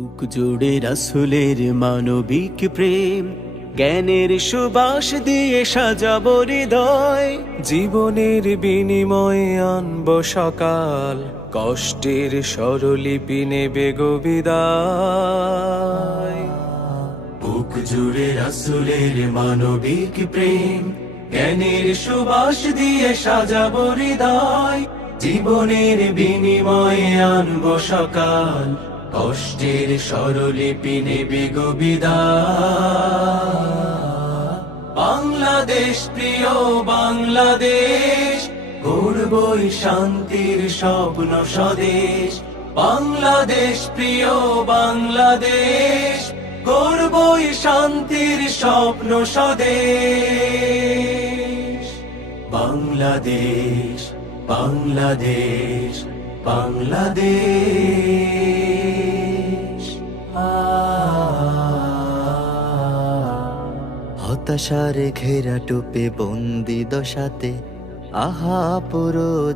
বুক জুড়ে রাসূলের মানবিক প্রেম, জ্ঞানের সুবাস দিয়ে সাজাবো হৃদয়। জীবনের বিনিময়ে আনব সকাল, কষ্টের স্বরলিপি নেবে গো বিদায়। বুক জুড়ে রাসূলের মানবিক প্রেম, জ্ঞানের সুবাস দিয়ে সাজাবো হৃদয়। জীবনের বিনিময়ে আনবো সকাল, কষ্টের স্বরলিপি নেবে গো বিদায়। বাংলাদেশ প্রিয় বাংলাদেশ, গড়বই শান্তির স্বপ্ন স্বদেশ। বাংলাদেশ প্রিয় বাংলাদেশ, গড়বই শান্তির স্বপ্ন স্বদেশ। বাংলাদেশ বাংলাদেশ বাংলাদেশ। হতাশার ঘেরা টোপে বন্দি দশাতে, আহা পুরো